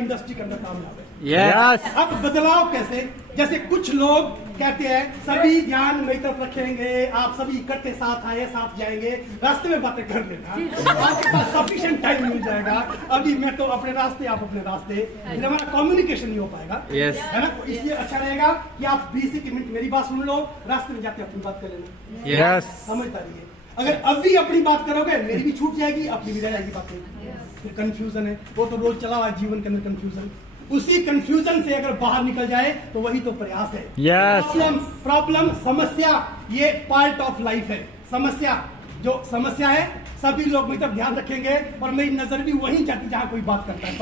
Industry के अंदर कामयाब है। Yes. अब बदलाव कैसे, जैसे कुछ लोग कहते हैं सभी ध्यान मेरी तरफ रखेंगे, आप सभी इकट्ठे साथ आए साथ जाएंगे, रास्ते में बातें कर लेना, आपके पास सफिशिएंट टाइम मिल जाएगा। अभी मैं तो अपने रास्ते, आप अपने रास्ते, फिर हमारा कम्युनिकेशन नहीं हो पाएगा। Yes. है ना, तो इसलिए अच्छा रहेगा कि आप 20 मिनट मेरी बात सुन लो, रास्ते में जाके अपनी बात कर लेना। Yes. समझता रहिए, अगर अभी अपनी बात करोगे मेरी भी छूट जाएगी, अपनी भी रह जाएगी बातें। फिर कंफ्यूजन है, वो तो रोज चला हुआ है जीवन के अंदर कंफ्यूजन। उसी कंफ्यूजन से अगर बाहर निकल जाए तो वही तो प्रयास है। Yes. प्रॉब्लम समस्या ये पार्ट ऑफ लाइफ है। समस्या जो समस्या है सभी लोग मेरी तरफ ध्यान रखेंगे और मेरी नजर भी वहीं जाती जहां कोई बात करता है।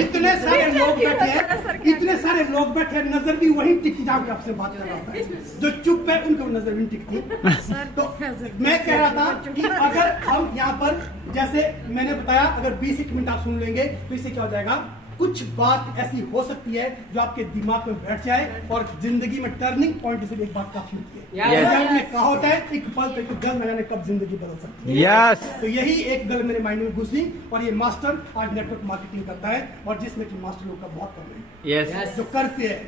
इतने सारे लोग बैठे हैं, इतने सारे लोग बैठे हैं, नजर भी वहीं टिकती जहां कोई आपसे बात कर रहा है। जो चुप है उनको नजर भी नहीं टिकती। तो मैं कह रहा था कि अगर हम यहाँ पर, जैसे मैंने बताया, अगर 20 मिनट आप सुन लेंगे तो इससे क्या हो जाएगा, कुछ बात ऐसी हो सकती है जो आपके दिमाग में बैठ जाए और जिंदगी में टर्निंग पॉइंट से एक बात काफी होती है। Yes. में कहा होता है एक पल पे एक गल, न जाने कब जिंदगी बदल सकती है। Yes. तो यही एक गल मेरे माइंड में घुसी और ये मास्टर आज नेटवर्क मार्केटिंग करता है और जिसमें कि मास्टर लोग का बहुत कम है। Yes. जो करते हैं,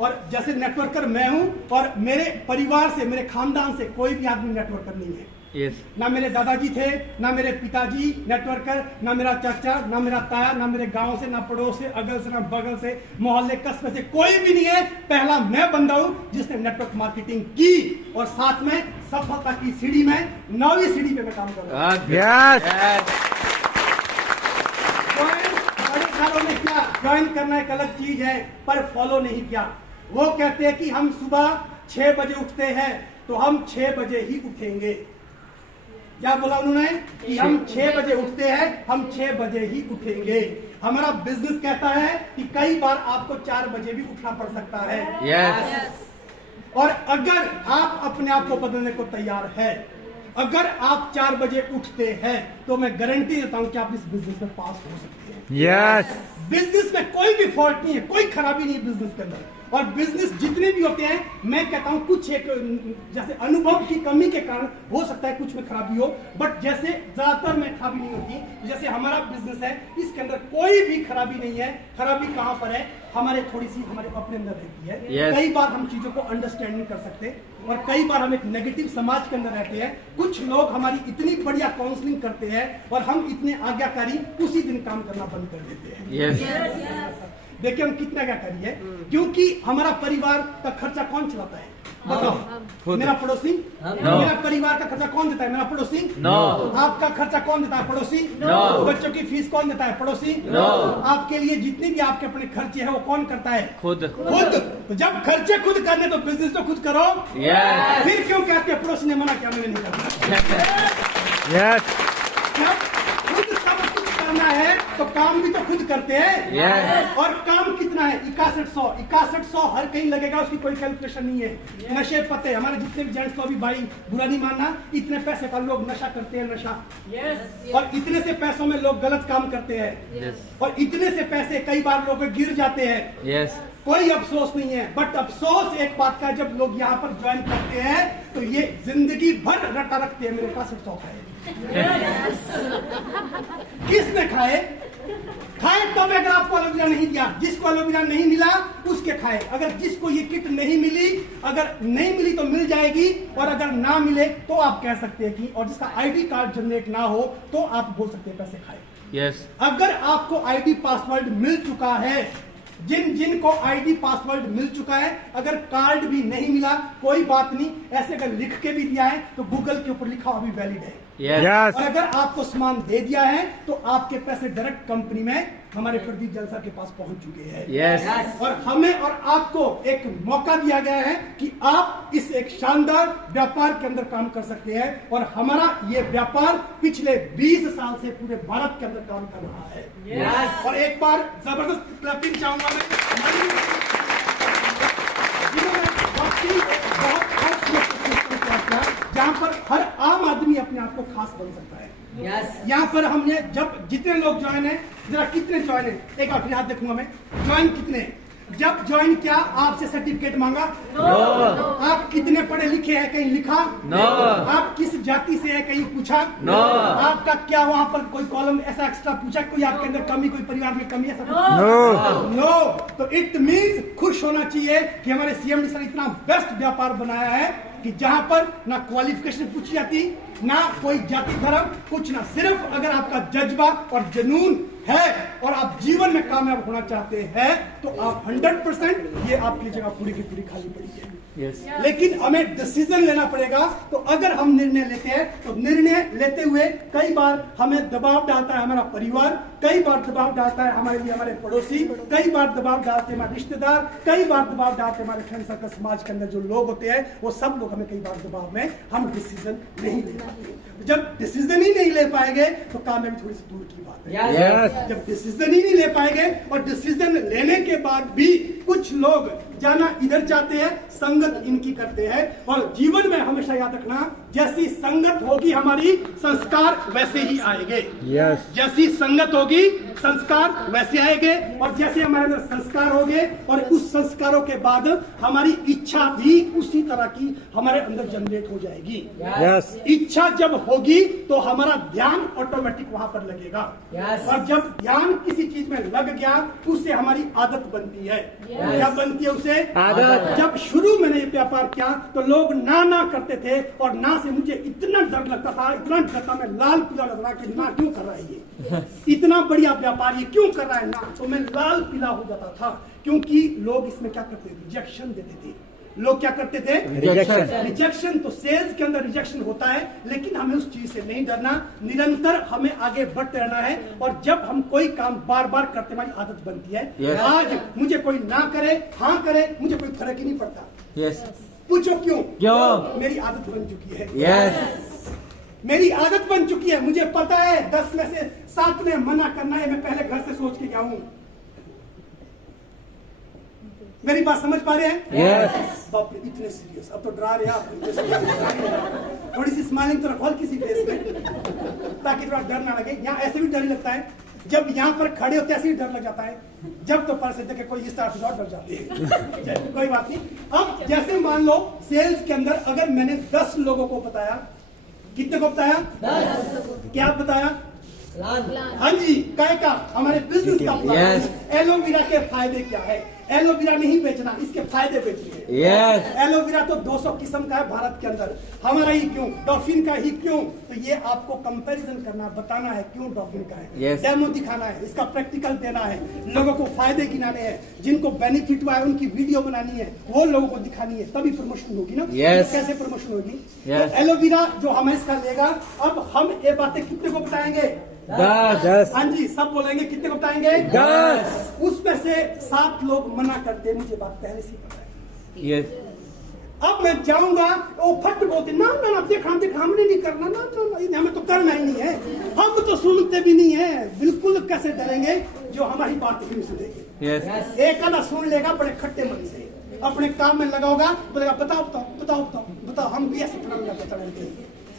और जैसे नेटवर्कर मैं हूं और मेरे परिवार से, मेरे खानदान से कोई भी आदमी नेटवर्कर नहीं है। Yes. ना मेरे दादाजी थे, ना मेरे पिताजी नेटवर्कर, ना मेरा चाचा, ना मेरा ताया, ना मेरे गांव से, ना पड़ोस से, अगल से, ना बगल से, मोहल्ले कस्बे से, कोई भी नहीं है। पहला मैं बंदा हूं जिसने नेटवर्क मार्केटिंग की और साथ में सफलता की सीढ़ी में 9वीं सीढ़ी पे मैं काम कर रहा हूं। Yes. बड़े सालों में क्या ज्वाइन करना एक अलग चीज है, पर फॉलो नहीं किया। वो कहते हैं कि हम सुबह 6 बजे उठते हैं तो हम 6 बजे ही उठेंगे। क्या बोला उन्होंने कि हम 6 बजे उठते हैं, हम 6 बजे ही उठेंगे। हमारा बिजनेस कहता है कि कई बार आपको 4 बजे भी उठना पड़ सकता है। Yes. और अगर आप अपने आप को बदलने को तैयार है, अगर आप 4 बजे उठते हैं तो मैं गारंटी देता हूं कि आप इस बिजनेस में पास हो सकते हैं। Yes. बिजनेस में कोई भी फॉल्ट नहीं है, कोई खराबी नहीं है बिजनेस के अंदर। और बिजनेस जितने भी होते हैं, मैं कहता हूं कुछ एक जैसे अनुभव की कमी के कारण हो सकता है कुछ में खराबी हो, बट जैसे ज्यादातर में खराबी नहीं होती। जैसे हमारा बिजनेस है, इसके अंदर कोई भी खराबी नहीं है। खराबी कहां पर है, हमारे थोड़ी सी हमारे अपने अंदर रहती है। Yes. कई बार हम चीजों को अंडरस्टैंड नहीं कर सकते और कई बार हम एक नेगेटिव समाज के अंदर रहते हैं। कुछ लोग हमारी इतनी बढ़िया काउंसलिंग करते हैं और हम इतने आज्ञाकारी उसी दिन काम करना बंद कर देते हैं। Yes. देखिए हम कितना क्या करिए, क्योंकि हमारा परिवार का खर्चा कौन चलाता है बताओ? मेरा पड़ोसी। मेरा परिवार का खर्चा कौन देता है? मेरा पड़ोसी। आपका खर्चा कौन देता है? पड़ोसी। बच्चों की फीस कौन देता है? पड़ोसी। आपके लिए जितने भी आपके अपने खर्चे हैं वो कौन करता है? खुद। तो जब खर्चे खुद करने तो बिजनेस तो खुद करो। फिर क्यों कहते हैं पड़ोसी ने मना किया, मैंने नहीं करना? खुद सब कुछ करना है तो काम भी तो खुद करते हैं। और काम कितना है? 6100 हर कहीं लगेगा, उसकी कोई कैलकुलेशन नहीं है। नशे पते, हमारे जितने भी जेंट्स को अभी भाई बुरा नहीं मानना, इतने पैसे का लोग नशा करते हैं, नशा। और इतने से पैसों में लोग गलत काम करते हैं और इतने से पैसे कई बार लोग गिर जाते हैं। कोई अफसोस नहीं है, बट अफसोस एक बात का, जब लोग यहाँ पर ज्वाइन करते हैं तो ये जिंदगी भर रटा रखते हैं। मेरे पास 100 है। किसने खाए तो मैं, अगर आपको एलोवेरा नहीं दिया, जिसको एलोवेरा नहीं मिला उसके खाए। अगर जिसको ये किट नहीं मिली, अगर नहीं मिली तो मिल जाएगी, और अगर ना मिले तो आप कह सकते हैं कि, और जिसका आईडी कार्ड जनरेट ना हो तो आप बोल सकते हैं पैसे खाए। अगर आपको आईडी पासवर्ड मिल चुका है, जिनको आईडी पासवर्ड मिल चुका है, अगर कार्ड भी नहीं मिला कोई बात नहीं, ऐसे अगर लिख के भी दिया है तो गूगल के ऊपर लिखा अभी वैलिड है। और अगर आपको सामान दे दिया है तो आपके पैसे डायरेक्ट कंपनी में हमारे प्रदीप जल सर के पास पहुंच चुके हैं। और हमें और आपको एक मौका दिया गया है कि आप इस एक शानदार व्यापार के अंदर काम कर सकते हैं। और हमारा ये व्यापार पिछले 20 साल से पूरे भारत के अंदर काम कर रहा है। और एक बार जबरदस्त क्लैपिंग चाहूंगा मैं, जहां पर हर आम आदमी अपने आप को खास बन सकता है। यहाँ पर हमने जब जितने लोग ज्वाइन है, जरा कितने ज्वाइन है, एक बार फिर हाथ देखूंगा मैं, ज्वाइन कितने? जब ज्वाइन किया आपसे सर्टिफिकेट मांगा? आप कितने पढ़े लिखे हैं कहीं लिखा? आप किस जाति से है कहीं पूछा? आपका क्या वहाँ पर कोई कॉलम ऐसा एक्स्ट्रा पूछा? कोई आपके अंदर कमी, कोई परिवार में कमी ऐसा? नो। तो इट मीन्स खुश होना चाहिए कि हमारे सीएम सर इतना बेस्ट व्यापार बनाया है कि जहां पर ना क्वालिफिकेशन पूछी जाती, ना कोई जाति धर्म, कुछ ना, सिर्फ अगर आपका जज्बा और जुनून है और आप जीवन में कामयाब होना चाहते हैं तो आप 100% ये आपकी जगह पूरी की पूरी खाली पड़ी है। लेकिन हमें डिसीजन लेना पड़ेगा। तो अगर हम निर्णय लेते हैं तो निर्णय लेते हुए कई बार हमें दबाव डालता है हमारा परिवार, कई बार दबाव डालता है हमारे लिए हमारे पड़ोसी, कई बार दबाव डालते हैं हमारे रिश्तेदार, कई बार दबाव डालते हैं हमारे फ्रेंड सर्कल, समाज के अंदर जो लोग होते हैं वो सब लोग हमें कई बार दबाव में हम डिसीजन नहीं ले पाते। जब डिसीजन ही नहीं ले पाएंगे तो कामयाबी थोड़ी सी दूर की बात है। जब डिसीजन ही नहीं ले पाएंगे और डिसीजन लेने के बाद भी कुछ लोग जाना इधर चाहते हैं, संगत इनकी करते हैं। और जीवन में हमेशा याद रखना, जैसी संगत होगी हमारी संस्कार वैसे ही आएंगे। जैसी संगत होगी संस्कार वैसे आएंगे और जैसे हमारे अंदर संस्कार होंगे और उस संस्कारों के बाद हमारी इच्छा भी उसी तरह की हमारे अंदर जनरेट हो जाएगी। इच्छा जब होगी तो हमारा ध्यान ऑटोमेटिक वहां पर लगेगा और जब ध्यान किसी चीज में लग गया उससे हमारी आदत बनती है। क्या बनती है? उसे आदत। जब शुरू मैंने ये व्यापार किया तो लोग ना करते थे और ना से मुझे इतना डर लगता था, इतना डरता, मैं लाल पीला लग रहा कि ना क्यों कर रहा है ये, इतना बढ़िया व्यापार ये क्यों कर रहा है ना, तो मैं लाल पीला हो जाता था। क्योंकि लोग इसमें क्या करते थे? रिजेक्शन देते थे। लोग क्या करते थे? रिजेक्शन। तो सेल्स के अंदर रिजेक्शन होता है, लेकिन हमें उस चीज से नहीं डरना, निरंतर हमें आगे बढ़ते रहना है। और जब हम कोई काम बार बार करते हमारी आदत बनती है। आज मुझे कोई ना करे, हाँ करे, मुझे कोई फर्क ही नहीं पड़ता। पूछो क्यों? मेरी आदत बन चुकी है। मेरी आदत बन चुकी है। मुझे पता है 10 में से 7 ने मना करना है, मैं पहले घर से सोच के गया हूं। मेरी बात समझ पा रहे हैं? बाप रे, इतने सीरियस, अब तो डरा रहे आप। थोड़ी सी स्माइलिंग तो रखो किसी फेस में ताकि थोड़ा डर ना लगे। यहाँ ऐसे भी डर ही लगता है, जब यहाँ पर खड़े होते ऐसे ही डर लग जाता है, जब तो पर से देखे कोई इस तरह से और डर जाते हैं। कोई बात नहीं। अब जैसे मान लो सेल्स के अंदर अगर मैंने 10 लोगों को बताया, कितने को बताया? 10। क्या बताया? हाँ जी, काय का हमारे बिजनेस का प्लान। एलोवेरा के फायदे क्या है? एलोवेरा नहीं बेचना, इसके फायदे बेचने। एलोवेरा तो 200 किस्म का है भारत के अंदर, हमारा ही क्यों? डॉल्फिन का ही क्यों? तो ये आपको कंपैरिजन करना, बताना है क्यों डॉल्फिन का है। डेमो दिखाना है, इसका प्रैक्टिकल देना है, लोगों को फायदे गिनाने हैं, जिनको बेनिफिट हुआ है उनकी वीडियो बनानी है, वो लोगों को दिखानी है, तभी प्रमोशन होगी ना। कैसे प्रमोशन होगी? तो एलोवेरा जो हमें इसका लेगा। अब हम ये बातें कितने को बताएंगे? 10। हाँ जी, सब बोलेंगे। कितने को बताएंगे? 10। उसमें से 7 लोग मना करते, मुझे बात पहले से पता है। अब मैं जाऊंगा, वो फट बोलते ना देखा हमने नहीं करना ना, हमें तो करना ही नहीं है, हम तो सुनते भी नहीं है। बिल्कुल कैसे डरेंगे जो हमारी बात ही नहीं सुनेंगे। एक आधा सुन लेगा बड़े खट्टे मन से, अपने काम में लगा होगा, बोलेगा बताओ हम भी ऐसे खड़ा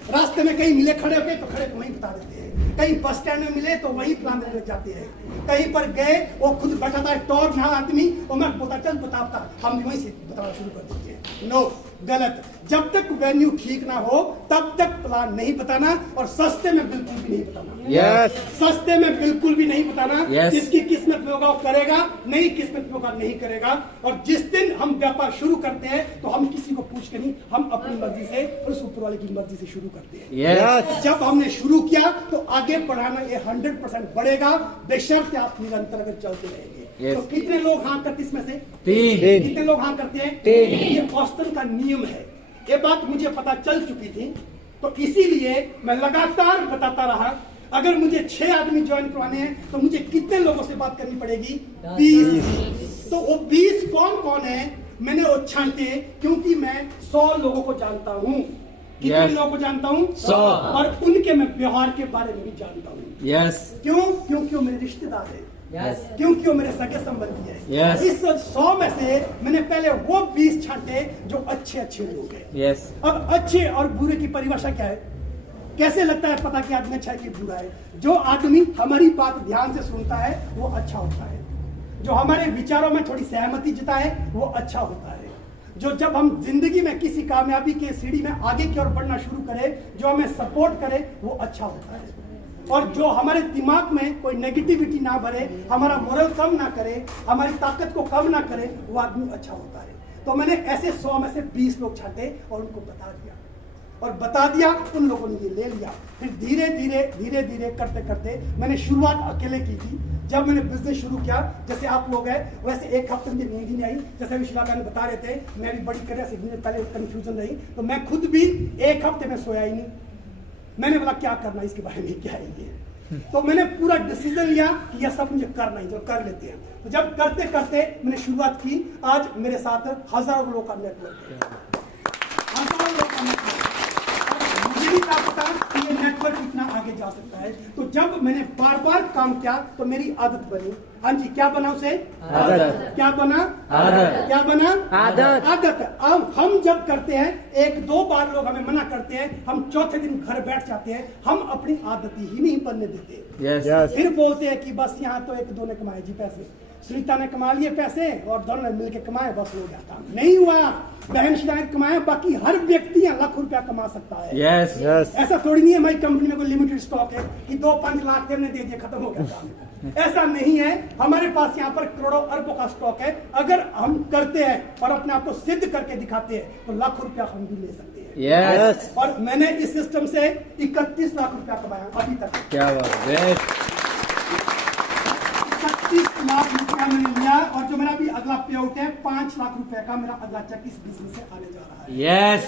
रास्ते में कहीं मिले खड़े हो गए तो खड़े को वहीं बता देते हैं, कहीं बस स्टैंड में मिले तो वहीं प्लान देने लग जाते हैं, कहीं पर गए वो खुद बैठाता है टॉर ना आदमी और मैं बोलता चल बता, हम भी वहीं से बताना शुरू कर देते हैं। नो, गलत। जब तक वेन्यू ठीक ना हो तब तक प्लान नहीं बताना और सस्ते में बिल्कुल भी नहीं बताना। सस्ते में बिल्कुल भी नहीं बताना। जिसकी किस्मत में होगा वो करेगा, नहीं किस्मत में होगा नहीं करेगा। और जिस दिन हम व्यापार शुरू करते हैं तो हम किसी को पूछ के नहीं, हम अपनी मर्जी से और उस ऊपर वाले की मर्जी से शुरू करते हैं। जब हमने शुरू किया तो आगे बढ़ाना ये 100% बढ़ेगा, बेशर्त आप निरंतर अगर चलते रहेंगे। तो कितने लोग हाँ करते इसमें से? 3। कितने लोग हाँ करते हैं? 3। ये ऑस्टन का नियम है, ये बात मुझे पता चल चुकी थी, तो इसीलिए मैं लगातार बताता रहा। अगर मुझे 6 आदमी ज्वाइन करवाने हैं तो मुझे कितने लोगों से बात करनी पड़ेगी? 20। तो वो 20 कौन है मैंने वो छांटे, क्योंकि मैं 100 लोगों को जानता हूँ। कितने लोगों को जानता हूँ? 100। और उनके मैं व्यवहार के बारे में भी जानता हूँ। क्यों? क्योंकि वो मेरे रिश्तेदार है। क्योंकि वो मेरे सगे संबंधी है। इस 100 में से मैंने पहले वो 20 छांटे जो अच्छे लोग हैं। अब अच्छे और बुरे की परिभाषा क्या है? कैसे लगता है पता कि आदमी अच्छा है कि बुरा है? जो आदमी हमारी बात ध्यान से सुनता है वो अच्छा होता है, जो हमारे विचारों में थोड़ी सहमति जताए वो अच्छा होता है। जो जब हम जिंदगी में किसी कामयाबी के सीढ़ी में आगे की ओर बढ़ना शुरू करें, जो हमें सपोर्ट करे, वो अच्छा होता है। और जो हमारे दिमाग में कोई नेगेटिविटी ना भरे, हमारा मोरल कम ना करे, हमारी ताकत को कम ना करे, वो आदमी अच्छा होता है। तो मैंने ऐसे 100 में से 20 लोग छांटे और उनको बता दिया, उन लोगों ने ये ले लिया। फिर धीरे धीरे करते करते मैंने शुरुआत अकेले की थी। जब मैंने बिजनेस शुरू किया, जैसे आप लोग हैं वैसे एक हफ्ते मुझे नींद ही नहीं आई। जैसे अभी शिला बहन बता रहे थे, मैं भी बड़ी करियर से पहले कंफ्यूजन रही, तो मैं खुद भी एक हफ्ते में सोया ही नहीं। मैंने बोला क्या करना, इसके बारे में क्या है ये। तो मैंने पूरा डिसीजन लिया कि यह सब मुझे करना ही, जो कर लेते हैं। तो जब करते करते मैंने शुरुआत की, आज मेरे साथ हजारों लोगों का नेटवर्क है, हजारों लोगों का नेटवर्क। मुझे भी क्या पता कि ये नेटवर्क इतना आगे जा सकता है। तो जब मैंने बार बार काम किया तो मेरी आदत बनी। हाँ जी, क्या बना उसे? आदत। क्या बना? आदत। क्या बना? आदत। आदत। अब हम जब करते हैं, 1-2 बार लोग हमें मना करते हैं, हम चौथे दिन घर बैठ जाते हैं, हम अपनी आदत ही नहीं बनने देते। yes. फिर बोलते हैं कि बस यहाँ तो 1-2 ने कमाए जी पैसे, सुनीता ने कमा लिए पैसे और दोनों ने मिलकर कमाए, बस हो गया काम। नहीं हुआ। बहन शिला ने कमाया, बाकी हर व्यक्ति लाखों रुपया कमा सकता है। yes. Yes. ऐसा थोड़ी नहीं है हमारी कंपनी में कोई लिमिटेड स्टॉक है कि 2-5 लाख हमने दे दिए, खत्म हो गया काम। ऐसा नहीं है। हमारे पास यहाँ पर करोड़ों अरबों का स्टॉक है। अगर हम करते हैं और अपने आप को सिद्ध करके दिखाते हैं तो लाखों रुपया हम भी ले सकते हैं। yes. और मैंने इस सिस्टम से 31 लाख रुपया कमाया अभी तक। क्या बात है। 31 लाख रुपया मैंने लिया और जो मेरा भी अगला पे आउट है 5 लाख रुपए का मेरा अगला चेक इस बिजनेस से आने जा रहा है। yes.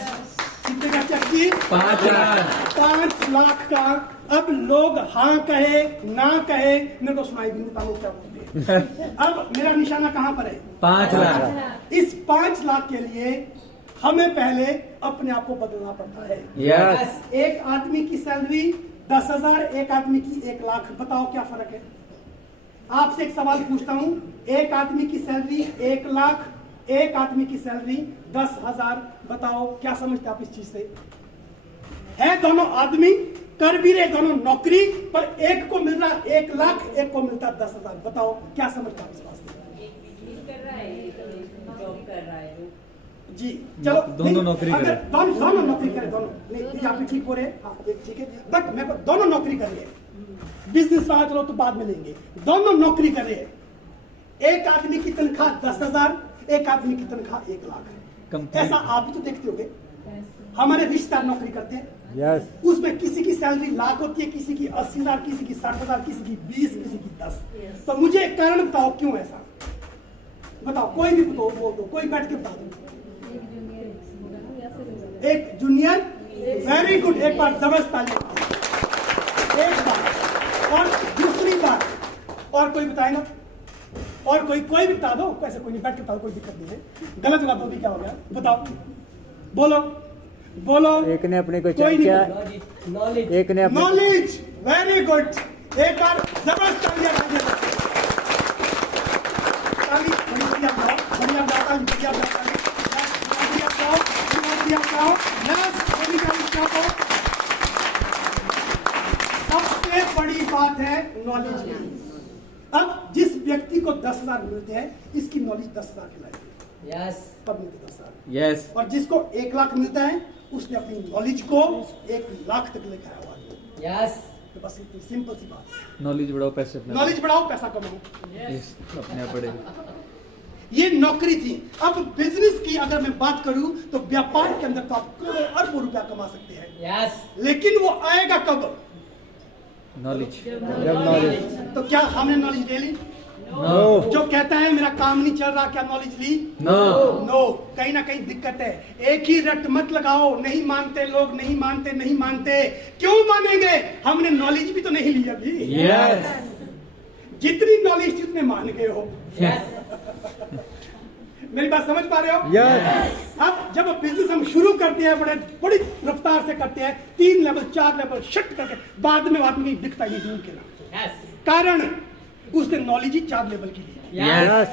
कितने का चेक की? 5 लाख। 5 लाख का। अब लोग हाँ कहे ना कहे मेरे को सुनाई भी नहीं देता, लोग क्या बोलते हैं। अब मेरा निशाना कहाँ पर है? 5 लाख। इस 5 लाख के लिए हमें पहले अपने आप को बदलना पड़ता है। yes. एक आदमी की सैलरी 10,000, एक आदमी की 1 लाख। बताओ क्या फर्क है? आपसे एक सवाल पूछता हूं, एक आदमी की सैलरी 1 लाख, एक आदमी की सैलरी 10,000। बताओ क्या समझते आप इस चीज से? है दोनों आदमी, कर भी रहे दोनों नौकरी, पर एक को मिल रहा 1 लाख, एक को मिलता 10,000। बताओ क्या समझते आप इस बात से? जी चलो, दोनों नौकरी करें। दोनों नौकरी करें, दोनों नहीं, आप भी ठीक हो रहे हैं। हाँ ठीक है, बट मैं दोनों नौकरी कर रहे हैं। बिजनेस वाला चलो तो बाद में लेंगे। दोनों नौकरी कर रहे हैं। एक आदमी की तनख्वाह 10,000, एक आदमी की तनख्वाह 1 लाख। ऐसा आप भी तो देखते होंगे। हमारे रिश्तेदार नौकरी करते हैं, yes. उसमें किसी की सैलरी लाख होती है, किसी की 80,000, किसी की 60,000, किसी की 20, किसी की 10। तो मुझे एक कारण बताओ क्यों ऐसा? बताओ, कोई भी बताओ, बोल दो, कोई बैठ के बता दो। एक जूनियर, वेरी गुड, एक बार जबरदस्त ताली। एक बार। और दूसरी बात, और कोई बताए ना? और कोई भी बता दो, ऐसे कोई नहीं, बैठ के बताओ, कोई दिक्कत नहीं है। गलत बात होगी, क्या हो गया? बताओ, बोलो। एक ने अपने को कोई किया, नॉलेज। एक ने अपने नॉलेज, वेरी गुड। एक बार जबरदस्त तालियां ताली, बढ़िया बताओ, बढ़िया बताओ, ताली, बढ़िया बताओ, ताली, बढ़िया बताओ, बढ़िया बताओ, यस, बढ़िया बताओ। सबसे बड़ी बात है नॉलेज की। अब जिस व्यक्ति को 10,000 मिलते हैं, इसकी नॉलेज 10,000 खिलाएगी। yes. तब मिलते 10,000। yes. और जिसको 1 लाख मिलता है, उसने अपनी नॉलेज को 1 लाख तक लेकर आया हुआ है। yes. तो बस इतनी सिंपल सी बात। नॉलेज बढ़ाओ, पैसे अपने नॉलेज बढ़ाओ, पैसा कमाओ। yes. अपने आप बढ़ेगा। ये नौकरी थी। अब बिजनेस की अगर मैं बात करूं तो व्यापार के अंदर तो आप करोड़ों अरबों रुपया कमा सकते हैं। yes. लेकिन वो आएगा कब? नॉलेज। तो क्या हमने नॉलेज ले ली? no. जो कहता है मेरा काम नहीं चल रहा, क्या नॉलेज ली? नो। कहीं ना कहीं दिक्कत है। एक ही रट मत लगाओ, नहीं मानते लोग, नहीं मानते। क्यों मानेंगे? हमने नॉलेज भी तो नहीं ली अभी। yes. जितनी नॉलेज जितने मान गए हो। yes. मेरी बात समझ पा रहे हो? yes. अब जब बिजनेस हम शुरू करते हैं, बड़ी रफ्तार से करते हैं, 3 लेवल 4 लेवल शिफ्ट करके, बाद में आदमी दिखता ही दूर के नाम। yes. कारण उसने नॉलेज ही 4 लेवल की ली। yes.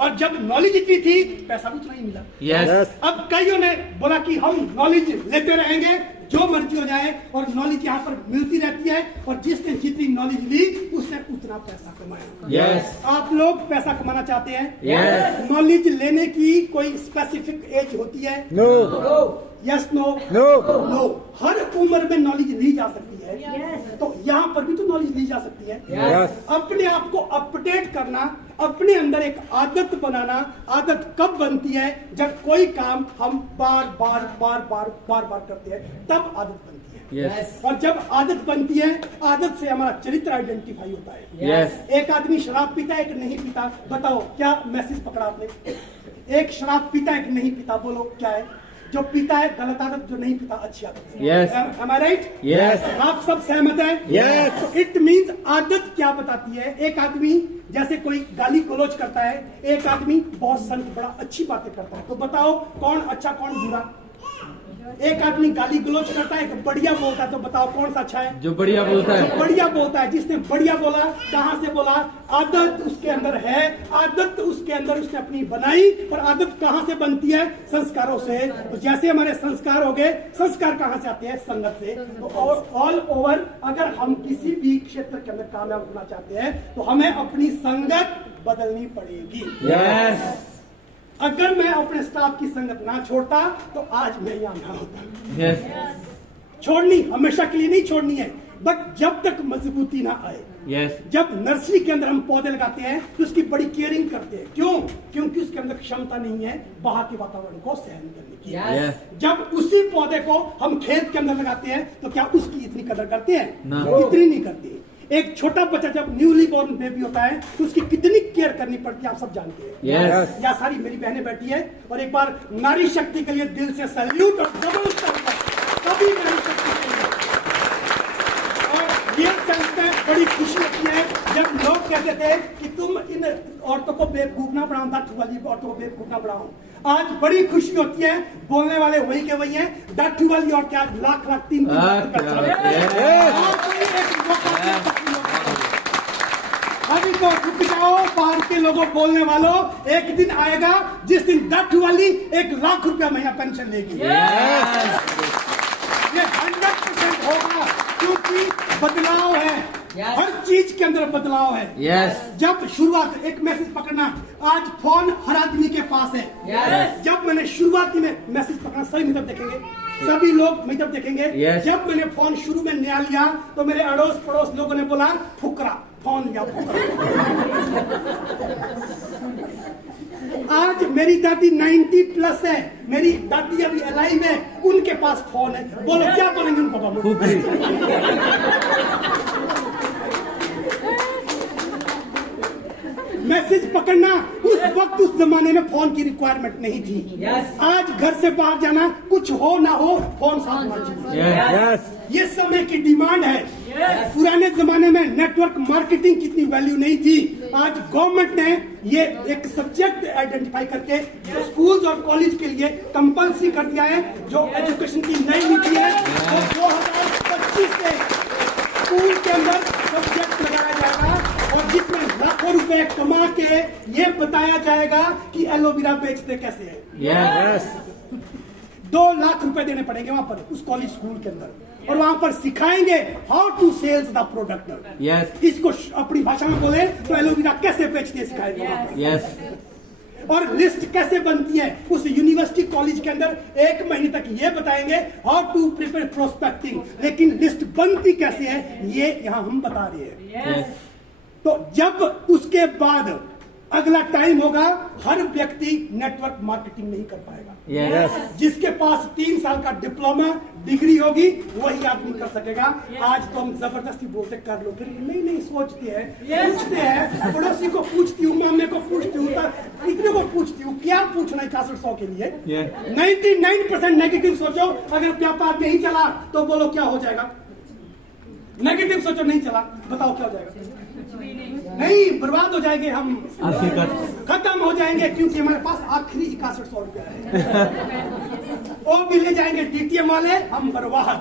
और जब नॉलेज इतनी थी पैसा भी उतना ही मिला। Yes. अब कईयों ने बोला कि हम नॉलेज लेते रहेंगे, जो मर्जी हो जाए, और नॉलेज यहाँ पर मिलती रहती है, और जिसने जितनी नॉलेज ली उसने उतना पैसा कमाया। Yes. आप लोग पैसा कमाना चाहते हैं? Yes. नॉलेज लेने की कोई स्पेसिफिक एज होती है? No. Yes no? No. No. हर उम्र में नॉलेज ली जा सकती है। तो यहाँ पर भी तो नॉलेज ली जा सकती है। Yes. अपने आप को अपडेट करना, अपने अंदर एक आदत बनाना। आदत कब बनती है? जब कोई काम हम बार बार करते हैं, तब आदत बनती है। Yes. और जब आदत बनती है, आदत से हमारा चरित्र आइडेंटिफाई होता है। Yes. एक आदमी शराब पीता है, एक नहीं पीता, बताओ क्या मैसेज पकड़ा आपने? एक शराब पीता है, एक नहीं पीता, बोलो क्या है? जो पीता है गलत आदत, जो नहीं पीता अच्छी आदत। Yes. Am I right? Yes. आप सब सहमत हैं? Yes. तो इट मीन्स आदत क्या बताती है? एक आदमी जैसे कोई गाली गलौज करता है, एक आदमी बहुत संत बड़ा अच्छी बातें करता है, तो बताओ कौन अच्छा कौन बुरा? एक आदमी गाली गलौज करता है, एक बढ़िया बोलता है, तो बताओ कौन सा अच्छा है? जो बढ़िया बोलता जो है। बढ़िया बोलता है। जिसने बढ़िया बोला, कहां से बोला? आदत उसके अंदर है, आदत उसके अंदर उसने अपनी बनाई। और आदत कहां से बनती है? संस्कारों से। तो जैसे हमारे संस्कार हो गए, संस्कार कहां से आते हैं? संगत से। तो ऑल ओवर अगर हम किसी भी क्षेत्र के अंदर कामयाब होना चाहते हैं, तो हमें अपनी संगत बदलनी पड़ेगी। Yes. अगर मैं अपने स्टाफ की संगत ना छोड़ता, तो आज मैं यहाँ ना होता। Yes. छोड़नी हमेशा के लिए नहीं छोड़नी है, बट जब तक मजबूती ना आए। Yes. जब नर्सरी के अंदर हम पौधे लगाते हैं तो उसकी बड़ी केयरिंग करते हैं। क्यों? क्योंकि उसके अंदर क्षमता नहीं है बाहर के वातावरण को सहन करने की। Yes. जब उसी पौधे को हम खेत के अंदर लगाते हैं, तो क्या उसकी इतनी कदर करते हैं? ना। इतनी नहीं करते। एक छोटा बच्चा जब न्यूली बॉर्न बेबी होता है, तो उसकी कितनी केयर करनी पड़ती है, आप सब जानते हैं। Yes. या सारी मेरी बहनें बैठी है, और एक बार नारी शक्ति के लिए दिल से सैल्यूट और जबरदस्त सभी नारी शक्ति के लिए। और ये चलते बड़ी खुशी होती है जब लोग कहते थे कि तुम इन औरतों को बेवकूफ ना बनाओ, दांत वाली औरतों को बेवकूफ ना बनाओ। आज बड़ी खुशी होती है, बोलने वाले वही के वही हैं। दाढ़ी वाली और क्या लाख 3 अभी तो रुक जाओ, बाहर के लोगों बोलने वालों, एक दिन आएगा जिस दिन दाढ़ी वाली 1 लाख रुपया महीना पेंशन लेगी। ये 100% होगा, क्योंकि बदलाव है। हर चीज के अंदर बदलाव है। Yes. जब शुरुआत, एक मैसेज पकड़ना, आज फोन हर आदमी के पास है। Yes. जब मैंने शुरुआती में मैसेज पकड़ना, सभी मतलब देखेंगे, सभी लोग मतलब देखेंगे। Yes. जब मैंने फोन शुरू में नया लिया, तो मेरे अड़ोस पड़ोस लोगों ने बोला फुकरा, फोन लिया फुकरा। आज मेरी दादी 90+ है, मेरी दादी अभी अलाइव है, उनके पास फोन है। बोलो क्या बोलेंगे उनको? मैसेज पकड़ना, उस वक्त उस जमाने में फोन की रिक्वायरमेंट नहीं थी। Yes. आज घर से बाहर जाना, कुछ हो ना हो, फोन साथ होना चाहिए। Yes. ये समय की डिमांड है। पुराने जमाने में नेटवर्क मार्केटिंग की इतनी वैल्यू नहीं थी। आज गवर्नमेंट ने ये एक सब्जेक्ट आइडेंटिफाई करके जो स्कूल्स और कॉलेज के लिए कंपल्सरी कर दिया है। जो एजुकेशन की नई नीति है, वो 2025 से स्कूल के अंदर सब्जेक्ट लगाया जाएगा, और जिसमें लाखों रुपए कमा के ये बताया जाएगा कि एलोवेरा बेचते कैसे हैं। Yes. 2 लाख रुपए देने पड़ेंगे वहां पर, उस कॉलेज स्कूल के अंदर, और वहां पर सिखाएंगे how to sales the product. Yes. इसको अपनी भाषा में बोले तो एलोवेरा कैसे बेचते हैं सिखाएंगे वहां पर। Yes. और लिस्ट कैसे बनती है, उस यूनिवर्सिटी कॉलेज के अंदर 1 महीने तक ये बताएंगे हाउ टू प्रिपेयर प्रोस्पेक्टिंग। लेकिन लिस्ट बनती कैसे है, ये यहां हम बता रहे हैं। Yes. तो जब उसके बाद अगला टाइम होगा, हर व्यक्ति नेटवर्क मार्केटिंग नहीं कर पाएगा। Yes. जिसके पास 3 साल का डिप्लोमा डिग्री होगी, वही आदमी कर सकेगा। आज तो हम जबरदस्ती बोलते कर लो, फिर नहीं सोचते हैं, पूछते हैं, पड़ोसी को पूछती हूँ, मम्मी को पूछती हूँ, इतने को पूछती हूँ, क्या पूछना है 6100 के लिए। 99% नेगेटिव सोचो। अगर व्यापार नहीं चला तो बोलो क्या हो जाएगा? नेगेटिव सोचो, नहीं चला, बताओ क्या हो जाएगा? नहीं, बर्बाद हो जाएंगे हम, खत्म हो जाएंगे, क्योंकि हमारे पास आखिरी 6100 रुपया है। वो भी ले जाएंगे डीटीएम वाले, हम बर्बाद।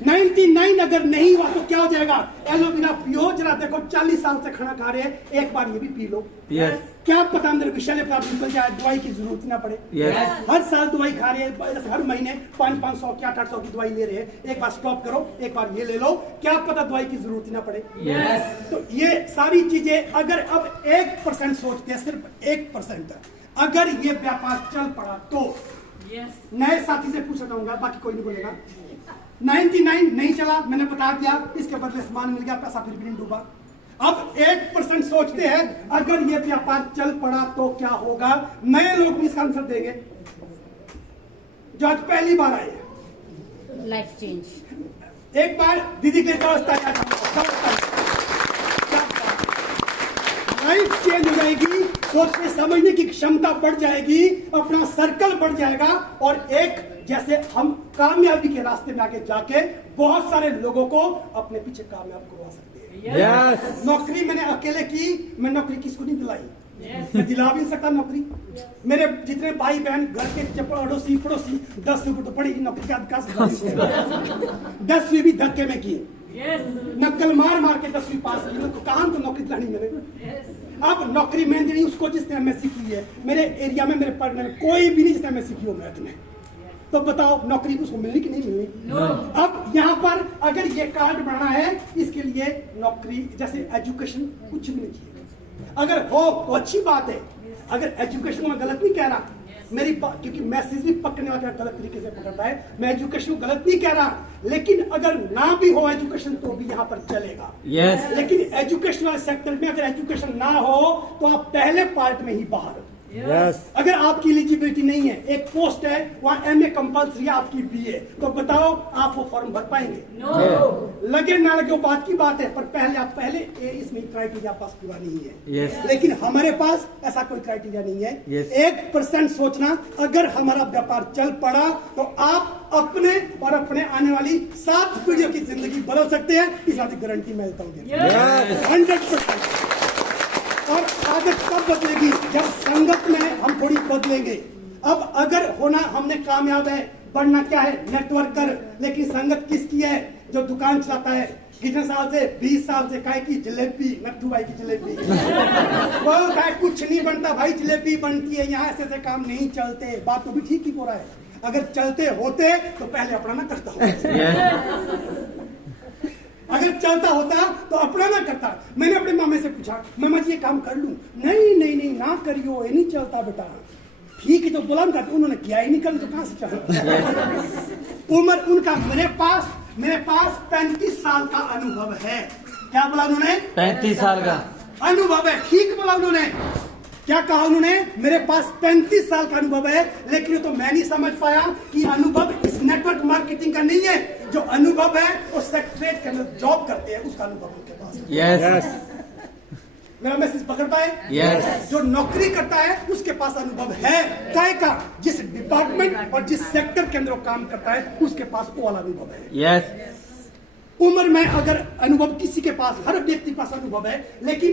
99 अगर नहीं हुआ तो क्या हो जाएगा? एलोवेरा पियो, जरा देखो 40 साल से खाना खा रहे हैं, एक बार ये भी पी लो। Yes. क्या पता अंदर विषैले पदार्थ निकल जाए, दवाई की जरूरत ना पड़े। Yes. हर साल दवाई खा रहे हैं, हर महीने 500 की 800 की दवाई ले रहे हैं, एक बार स्टॉप करो, एक बार ये ले लो, क्या पता दवाई की जरूरत ही ना पड़े। Yes. तो ये सारी चीजें अगर अब 1% सोचते हैं, सिर्फ 1%, अगर ये व्यापार चल पड़ा तो नए साथी से पूछना चाहूंगा, बाकी कोई नहीं बोलेगा। 99 नहीं चला, मैंने बता दिया, इसके बदले सामान मिल गया, पैसा फिर भी नहीं डूबा। अब 1% सोचते हैं अगर ये व्यापार चल पड़ा तो क्या होगा? नए लोग भी इसका आंसर देंगे जो आज पहली बार आए हैं। Life change. एक बार दीदी के लाइफ चेंज हो जाएगी, सोचने समझने की क्षमता बढ़ जाएगी, अपना सर्कल बढ़ जाएगा, और एक जैसे हम कामयाबी के रास्ते में आगे जाके बहुत सारे लोगों को अपने पीछे कामयाब करवा सकते हैं। Yes. नौकरी मैंने अकेले की, मैं नौकरी किसको नहीं दिलाई, मैं दिला भी नहीं सकता नौकरी। मेरे जितने भाई बहन घर के नीचे अड़ोसी पड़ोसी 10 रुपए तो पड़ी नौकरी का अधिकार 10वीं भी धक्के में की, नक्कल मार मार के 10वीं पास की, कहाँ तो नौकरी दिलानी मैंने। अब नौकरी मैंने दी उसको जिसने एमएससी की है, मेरे एरिया में मेरे पढ़ने में कोई भी नहीं जिसने एमएससी की हो मैथ में, तो बताओ नौकरी उसको मिलनी कि नहीं मिलनी? अब यहाँ पर अगर ये कार्ड बनाना है, इसके लिए नौकरी जैसे एजुकेशन कुछ भी नहीं चाहिए। अगर हो तो अच्छी बात है, अगर एजुकेशन में गलत नहीं कह रहा, मेरी क्योंकि मैसेज भी पकड़ने वाला गलत तरीके से पकड़ता है, मैं एजुकेशन गलत नहीं कह रहा, लेकिन अगर ना भी हो एजुकेशन तो भी यहाँ पर चलेगा। Yes. लेकिन एजुकेशन वाले सेक्टर में अगर एजुकेशन ना हो तो आप पहले पार्ट में ही बाहर। Yes. अगर आपकी एलिजिबिलिटी नहीं है, एक पोस्ट है वहां एमए कंपल्सरी, आपकी बीए, तो बताओ आप वो फॉर्म भर पाएंगे? लगे ना लगे वो बात की बात है, पर पहले इसमें क्राइटेरिया पास पूरा नहीं है। Yes. लेकिन हमारे पास ऐसा कोई क्राइटेरिया नहीं है। Yes. 1% सोचना, अगर हमारा व्यापार चल पड़ा तो आप अपने और अपने आने वाली 7 पीढ़ियों की जिंदगी बदल सकते हैं, इस बात की गारंटी मैं देता हूँ। Yes. 100%। और आदत कब बदलेगी? जब संगत में हम थोड़ी बदलेंगे। अब अगर होना हमने कामयाब है, बढ़ना क्या है? नेटवर्क कर, लेकिन संगत किसकी है? जो दुकान चलाता है, कितने साल से? 20 साल से। काय की? जलेबी, नट्टू भाई की जलेबी। वो काय कुछ नहीं बनता भाई, जलेबी बनती है, यहाँ ऐसे काम नहीं चलते। बात तो भी ठीक ही हो रहा है, अगर चलते होते तो पहले अपना ना करता हो। अगर चलता होता तो अपना ना करता। मैंने अपने मामे से पूछा, मामा जी ये काम कर लूं? नहीं नहीं नहीं ना करियो, ये नहीं चलता बेटा। ठीक है, तो बोला ना, उन्होंने किया ही नहीं, कर तो कहां से चला। उम्र उनका मेरे पास 35 साल का अनुभव है। क्या बोला उन्होंने? 35 साल का अनुभव है। ठीक बोला उन्होंने। क्या कहा उन्होंने? मेरे पास 35 साल का अनुभव है, लेकिन तो मैं नहीं समझ पाया कि अनुभव इस नेटवर्क मार्केटिंग का नहीं है। जो अनुभव है वो सेक्रेटरीट के अंदर जॉब करते हैं, उसका अनुभव उनके पास है। Yes. मेरा मैसेज पकड़ पाए? Yes. जो नौकरी करता है उसके पास अनुभव है, काय का? जिस डिपार्टमेंट और जिस सेक्टर के अंदर वो काम करता है उसके पास वो वाला अनुभव है। Yes. उम्र में अगर अनुभव किसी के पास, हर व्यक्ति के पास अनुभव है, लेकिन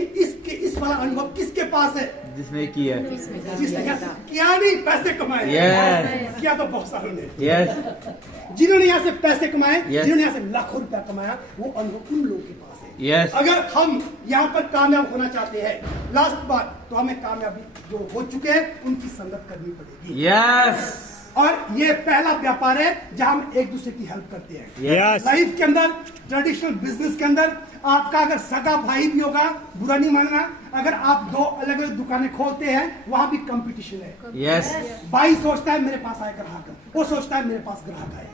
इस वाला अनुभव किसके पास है? जिसने किया। जिसने क्या नहीं पैसे कमाए। Yes. किया तो बहुत सारों ने। Yes. जिन्होंने यहाँ से पैसे कमाए, Yes. जिन्होंने यहाँ से लाखों रुपया कमाया, वो अनुभव उन लोगों के पास है। Yes. अगर हम यहाँ पर कामयाब होना चाहते हैं, लास्ट बात, तो हमें कामयाबी जो हो चुके हैं उनकी संगत करनी पड़ेगी। Yes. और ये पहला व्यापार है जहां हम एक दूसरे की हेल्प करते हैं। Yes. लाइफ के अंदर, ट्रेडिशनल बिजनेस के अंदर, आपका अगर सगा भाई भी होगा, बुरा नहीं मानना, अगर आप 2 अलग अलग दुकानें खोलते हैं, वहां भी कंपटीशन है। Yes. भाई सोचता है मेरे पास आए ग्राहक, वो सोचता है मेरे पास ग्राहक आए।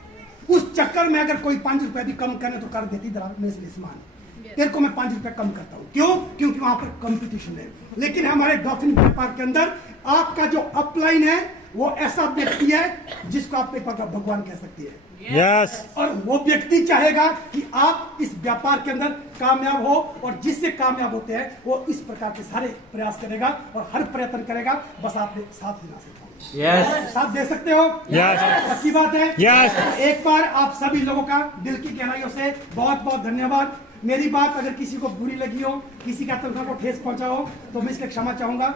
उस चक्कर में अगर कोई 5 रुपए भी कम करे तो कर देती जरा मेरे से सामान, तेरे को मैं 5 रुपए कम करता हूँ। क्यों? क्योंकि वहां पर कंपटीशन है। लेकिन हमारे डॉल्फिन व्यापार के अंदर आपका जो अपलाइन है वो ऐसा व्यक्ति है जिसको आप एक बार भगवान कह सकती है। Yes. और वो व्यक्ति चाहेगा कि आप इस व्यापार के अंदर कामयाब हो, और जिससे कामयाब होते हैं वो इस प्रकार के सारे प्रयास करेगा और हर प्रयत्न करेगा। बस आपने साथ देना सकते हो। Yes. साथ दे सकते हो? Yes. अच्छी बात है। Yes. एक बार आप सभी लोगों का दिल की गहराइयों से बहुत बहुत धन्यवाद। मेरी बात अगर किसी को बुरी लगी हो, किसी का तनख्वाह को ठेस पहुंचा हो, तो मैं इसका क्षमा चाहूंगा।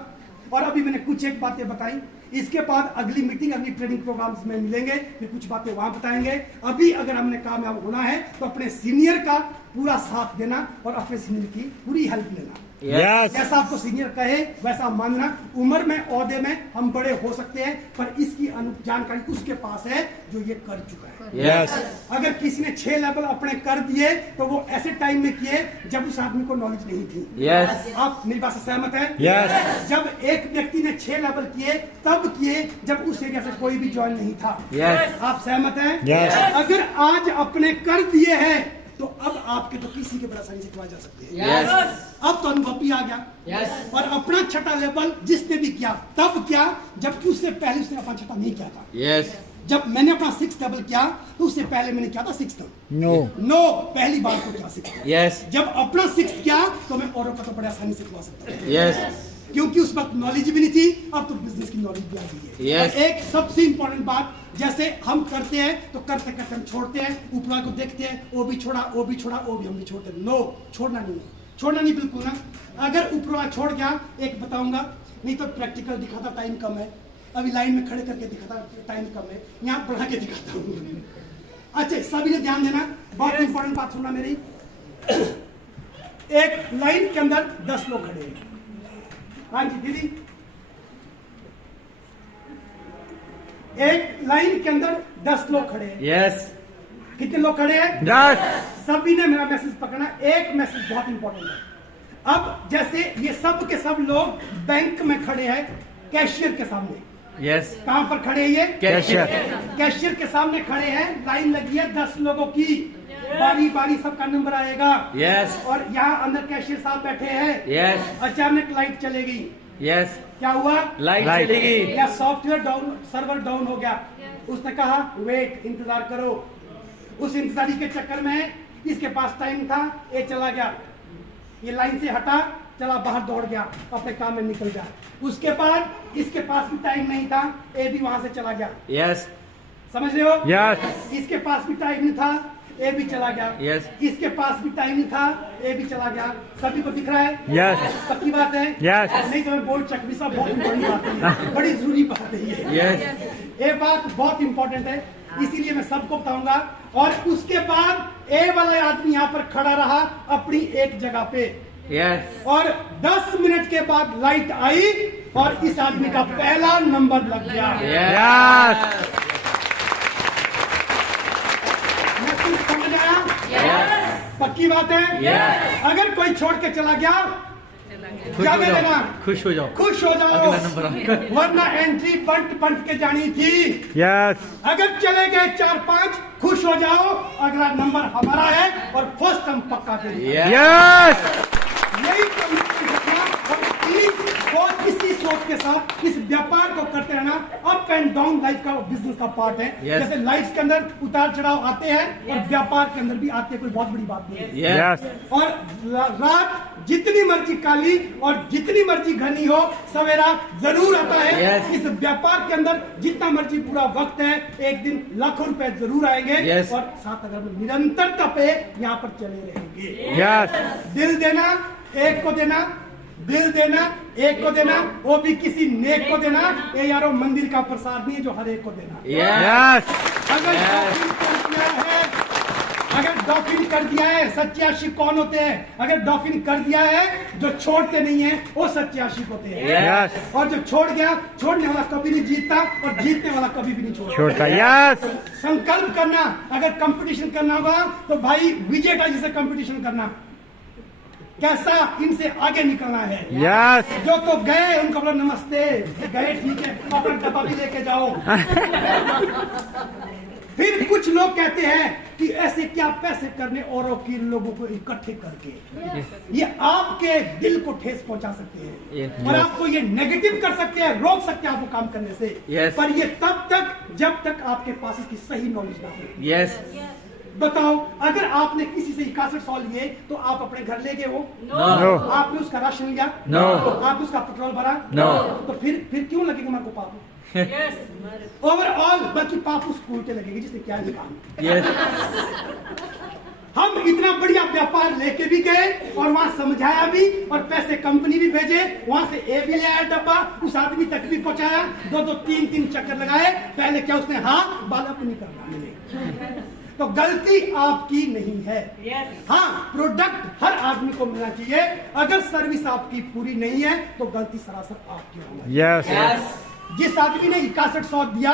और अभी मैंने कुछ एक बातें बताई। इसके बाद अगली मीटिंग, अगली ट्रेनिंग प्रोग्राम्स में मिलेंगे, फिर कुछ बातें वहां बताएंगे। अभी अगर हमने कामयाब होना है तो अपने सीनियर का पूरा साथ देना और अपने सीनियर की पूरी हेल्प लेना। Yes. जैसा आपको सीनियर कहे वैसा मानना। उम्र में, ओहदे में हम बड़े हो सकते हैं, पर इसकी जानकारी उसके पास है जो ये कर चुका है। Yes. अगर किसी ने 6 लेवल अपने कर दिए तो वो ऐसे टाइम में किए जब उस आदमी को नॉलेज नहीं थी। Yes. आप मेरी बात से सहमत है? Yes. जब एक व्यक्ति ने 6 लेवल किए तब किए जब उस एरिया से कोई भी ज्वाइन नहीं था। Yes. आप सहमत हैं? Yes. अगर आज अपने कर दिए हैं तो अब आपके तो किसी के बड़ा आसानी से करवाए जा सकते हैं। Yes. अब तो अनुभव भी आ गया। Yes. और अपना छठा लेवल जिसने भी किया तब किया जबकि उससे पहले उसने अपना छठा नहीं किया था। Yes. जब मैंने अपना 6th लेवल किया तो उससे पहले मैंने किया था 6th। No. नो, पहली बार को किया 6th। Yes. जब अपना 6th किया तो मैं औरों का तो बड़े आसानी से करवा सकता हूँ। Yes. क्योंकि उस वक्त नॉलेज भी नहीं थी, अब तो बिजनेस की नॉलेज भी आ गई है। Yes. और एक सबसे इंपॉर्टेंट बात, जैसे हम करते हैं तो करते करते हम छोड़ते हैं, ऊपर को देखते हैं, वो भी छोड़ा, वो भी छोड़ा, वो भी हम भी छोड़ते हैं। नो, छोड़ना नहीं है, छोड़ना नहीं बिल्कुल ना। अगर ऊपर वाला छोड़ गया, एक बताऊंगा, नहीं तो प्रैक्टिकल दिखाता टाइम कम है, अभी लाइन में खड़े करके दिखाता टाइम कम है, यहाँ बढ़ा के दिखाता हूँ। अच्छा, सभी ने ध्यान देना, बहुत इंपॉर्टेंट बात सुनना मेरी। एक लाइन के अंदर 10 लोग खड़े हैं। हाँ जी दीदी, एक लाइन के अंदर 10 लोग खड़े हैं। Yes. कितने लोग खड़े हैं? 10. सभी ने मेरा मैसेज पकड़ना। एक मैसेज बहुत इंपॉर्टेंट है। अब जैसे ये सब के सब लोग बैंक में खड़े हैं, कैशियर के सामने। Yes. कहां पर खड़े हैं ये? Cashier. कैशियर के सामने खड़े हैं, लाइन लगी है 10 लोगों की, बारी बारी सबका नंबर आएगा। Yes. और यहाँ अंदर कैशियर साहब बैठे हैं। Yes. अचानक लाइट चले गई, Yes. क्या हुआ? लाइट चली गई। या सॉफ्टवेयर डाउन, सर्वर डाउन हो गया। उसने कहा वेट, इंतजार करो। उस इंतजारी के चक्कर में इसके पास टाइम था, ये चला गया, ये लाइन से हटा, चला बाहर दौड़ गया, अपने काम में निकल गया। उसके बाद इसके पास भी टाइम नहीं था, ये भी वहां से चला गया। Yes. समझ रहे हो? Yes. इसके पास भी टाइम नहीं था, ये भी चला गया। Yes. इसके पास भी टाइम नहीं था, ये भी चला गया। सभी को दिख रहा है? Yes. पक्की बात है? Yes. नहीं तो मैं बोल चकवी साहब, बहुत बड़ी बात है, बड़ी जरूरी बात है ये। Yes. ये बात बहुत इंपॉर्टेंट है, इसीलिए मैं सबको बताऊंगा। और उसके बाद ए वाले आदमी यहाँ पर खड़ा रहा अपनी एक जगह पे। Yes. और 10 मिनट के बाद लाइट आई और इस आदमी का पहला नंबर लग गया। Yes. मैसेज समझ आया? Yes. पक्की बात है? Yes. अगर कोई छोड़ के चला गया, खुश क्या हो दे देना? जाओ, खुश हो जाओ। खुश हो जाओ, अगला नंबर आएगा। वरना एंट्री बंट के जानी थी। Yes. अगर चले गए 4-5, खुश हो जाओ, अगला नंबर हमारा है और फर्स्ट हम पक्का देंगे। Yes. यही कमिटमेंट रखना और और इसी सोच के साथ इस व्यापार को करते रहना। अप एंड डाउन लाइफ का, बिजनेस का पार्ट है। Yes. जैसे लाइफ के अंदर उतार चढ़ाव आते हैं और व्यापार के अंदर भी आते हैं, कोई बहुत बड़ी बात नहीं है। Yes. और रात जितनी मर्जी काली और जितनी मर्जी घनी हो, सवेरा जरूर आता है। Yes. इस व्यापार के अंदर जितना मर्जी बुरा वक्त है, एक दिन लाखों रुपए जरूर आएंगे। Yes. और साथ अगर हम निरंतरता पे यहाँ पर चले रहेंगे। Yes. दिल देना, एक को देना, दिल देना, एक को देना, वो भी किसी नेक को देना। ये यारो मंदिर का प्रसाद नहीं है जो हर एक को देना। Yes. अगर डॉफिन कर दिया है, अगर डॉफिन कर दिया है, सच्चे आशिक कौन होते हैं? अगर डॉफिन कर दिया है, जो छोड़ते नहीं है, वो सच्चे आशिक होते हैं। Yes. और जो छोड़ गया, छोड़ने वाला कभी नहीं जीतता और जीतने वाला कभी भी नहीं छोड़ता। Yes. संकल्प करना, अगर कंपटीशन करना होगा तो भाई विजेता जी से कंपटीशन करना, कैसा इनसे आगे निकलना है। Yes. जो तो गए उनको बोलो नमस्ते, गए ठीक है, अपना डब्बा भी लेके जाओ। फिर कुछ लोग कहते हैं कि ऐसे क्या पैसे करने औरों की लोगों को इकट्ठे करके। ये आपके दिल को ठेस पहुंचा सकते हैं Yes. और आपको ये नेगेटिव कर सकते हैं, रोक सकते हैं आपको काम करने से। Yes. पर ये तब तक जब तक आपके पास इसकी सही नॉलेज ना हो। Yes. बताओ, अगर आपने किसी से 61 लिए तो आप अपने घर ले गए हो? No. आपने उसका राशन लिया? No. आपने उसका पेट्रोल भरा? No. तो फिर क्यों लगेगा मेरे को पाप? ओवरऑल बल्कि पाप उस स्कूल के लगेगी जिसने क्या नहीं काम। Yes. हम इतना बढ़िया व्यापार लेके भी गए और वहां समझाया भी और पैसे कंपनी भी भेजे, वहां से ए भी ले आया डब्बा, उस आदमी तक भी पहुंचाया, 2-2 3-3 चक्कर लगाए। पहले क्या उसने बाला नहीं करना मैंने। तो गलती आपकी नहीं है। हाँ, प्रोडक्ट हर आदमी को मिलना चाहिए। अगर सर्विस आपकी पूरी नहीं है तो गलती सरासर आपकी होगी। यस जिस आदमी ने 6100 दिया,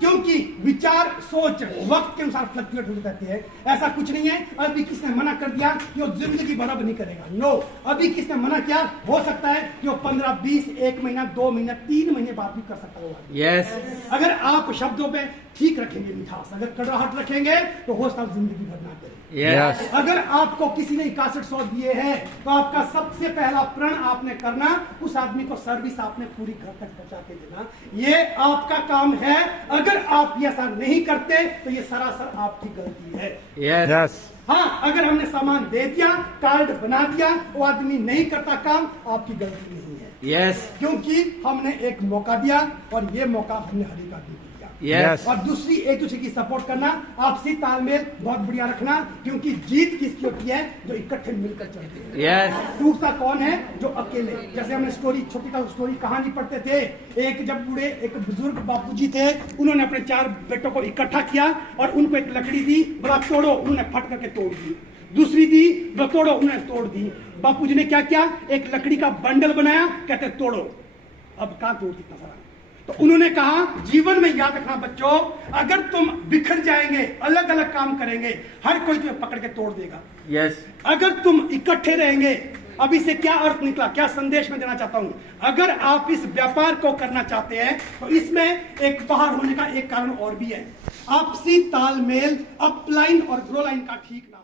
क्योंकि विचार सोच वक्त के अनुसार फ्लक्चुएट होते रहते हैं, ऐसा कुछ नहीं है। अभी किसने मना कर दिया कि वो जिंदगी भर अब नहीं करेगा? नो। अभी किसने मना किया? हो सकता है कि वो 15, 20, 1 महीना, 2 महीना, 3 महीने बाद भी कर सकता होगा। यस अगर आप शब्दों पे ठीक रखेंगे मिठास, अगर कड़वाहट रखेंगे तो हो सकता है जिंदगी भर ना करें। यस अगर आपको किसी ने 6100 दिए हैं तो आपका सबसे पहला प्रण आपने करना, उस आदमी को सर्विस आपने पूरी घर तक पहुंचा के देना। ये आपका काम है। अगर आप ये ऐसा नहीं करते तो ये सरासर आपकी गलती है। यस हाँ, अगर हमने सामान दे दिया, कार्ड बना दिया, वो आदमी नहीं करता काम, आपकी गलती नहीं है। यस क्योंकि हमने एक मौका दिया और ये मौका हमने हर एक आदमी को दिया। यस और दूसरी, एक दूसरे की सपोर्ट करना, आपसी तालमेल बहुत बढ़िया रखना, क्योंकि जीत किसकी होती है? जो इकट्ठे मिलकर चलते हैं। यस टूटता कौन है? जो अकेले। जैसे हमने छोटी स्टोरी कहानी पढ़ते थे, एक जब बूढ़े एक बुजुर्ग बापूजी थे, उन्होंने अपने 4 बेटों को इकट्ठा किया और उनको एक लकड़ी दी, बोला तोड़ो, उन्होंने फट करके तोड़ दी। दूसरी दी, बोला तोड़ो, उन्होंने तोड़ दी। बापूजी ने क्या किया? एक लकड़ी का बंडल बनाया, कहते तोड़ो। अब कहां तोड़ इतना सारा? तो उन्होंने कहा, जीवन में याद रखना बच्चों, अगर तुम बिखर जाएंगे, अलग अलग काम करेंगे, हर कोई तुम्हें पकड़ के तोड़ देगा। यस अगर तुम इकट्ठे रहेंगे, अब इसे क्या अर्थ निकला, क्या संदेश में देना चाहता हूं? अगर आप इस व्यापार को करना चाहते हैं तो इसमें एक बाहर होने का एक कारण और भी है। आपसी तालमेल, अपलाइन और ग्रो लाइन का ठीक नाम।